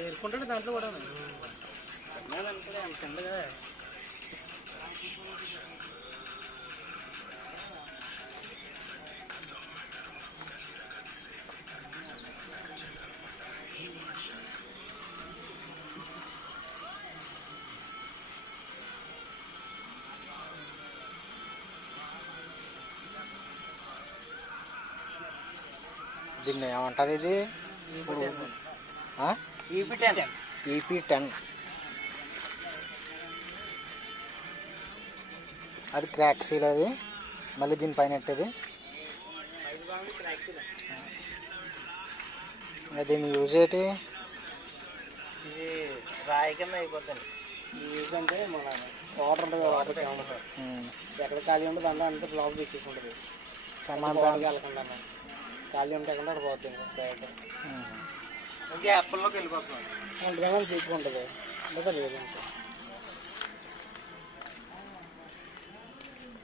ఏరుకుంటాడు దాంట్లో కూడా అనుకుంటే అంత ఉంది కదా. దీన్ని ఏమంటారు ఇది? EP10. అది క్రాక్ సీల్. అది మళ్ళీ దీనిపైన ఎట్టేది. దీన్ని యూజ్ ఏంటి? ఇది రాయి కింద అయిపోతుంది. యూజ్ అంటే మన వాటర్ ఉంటుంది, వాటర్ ఉంటుంది ఎక్కడ ఖాళీ ఉంటుంది అంటే అంతా బ్లాక్ తెచ్చేసుకుంటుంది. బాగా వెళ్ళకుండా ఖాళీ ఉంటే కదా అక్కడ పోతుంది. గ్యాప్లోకి వెళ్ళిపోతుంది. అంతకన్నా తీసుకుంటుంది లేదా లేదంటే